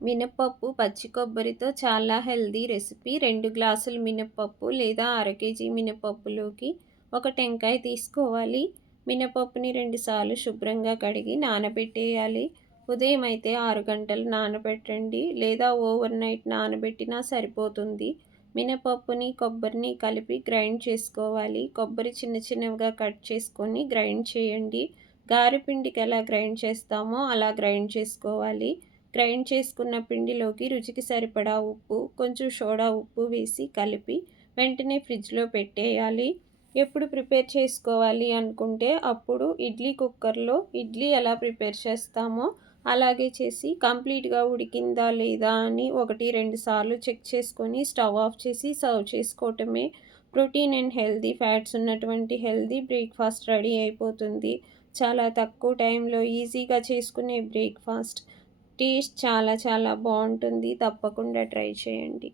మినపప్పు, పచ్చి కొబ్బరితో చాలా హెల్తీ రెసిపీ. 2 గ్లాసులు మినపప్పు లేదా అర కేజీ మినపప్పులోకి ఒక టెంకాయ తీసుకోవాలి. మినపప్పుని 2 సార్లు శుభ్రంగా కడిగి నానబెట్టేయాలి. ఉదయం అయితే 6 గంటలు నానబెట్టండి లేదా ఓవర్ నైట్ నానబెట్టినా సరిపోతుంది. మినపప్పుని, కొబ్బరిని కలిపి గ్రైండ్ చేసుకోవాలి. కొబ్బరి చిన్న చిన్నవిగా కట్ చేసుకొని గ్రైండ్ చేయండి. గారెపిండికి ఎలా గ్రైండ్ చేస్తామో అలా గ్రైండ్ చేసుకోవాలి. గ్రైండ్ చేసుకున్న పిండిలోకి రుచికి సరిపడా ఉప్పు, కొంచెం సోడా ఉప్పు వేసి కలిపి వెంటనే ఫ్రిడ్జ్‌లో పెట్టేయాలి. ఎప్పుడు ప్రిపేర్ చేసుకోవాలి అనుకుంటే అప్పుడు ఇడ్లీ కుక్కర్‌లో ఇడ్లీ ఎలా ప్రిపేర్ చేస్తామో అలాగే చేసి కంప్లీట్‌గా ఉడికిందా లేదా అని 1, 2 సార్లు చెక్ చేసుకొని స్టవ్ ఆఫ్ చేసి సర్వ్ చేసుకోవటమే. ప్రోటీన్ అండ్ హెల్తీ ఫ్యాట్స్ ఉన్నటువంటి హెల్తీ బ్రేక్‌ఫాస్ట్ రెడీ అయిపోతుంది. చాలా తక్కువ టైంలో ఈజీగా చేసుకునే బ్రేక్‌ఫాస్ట్. టేస్ట్ చాలా చాలా బావుంటుంది. తప్పకుండా ట్రై చేయండి.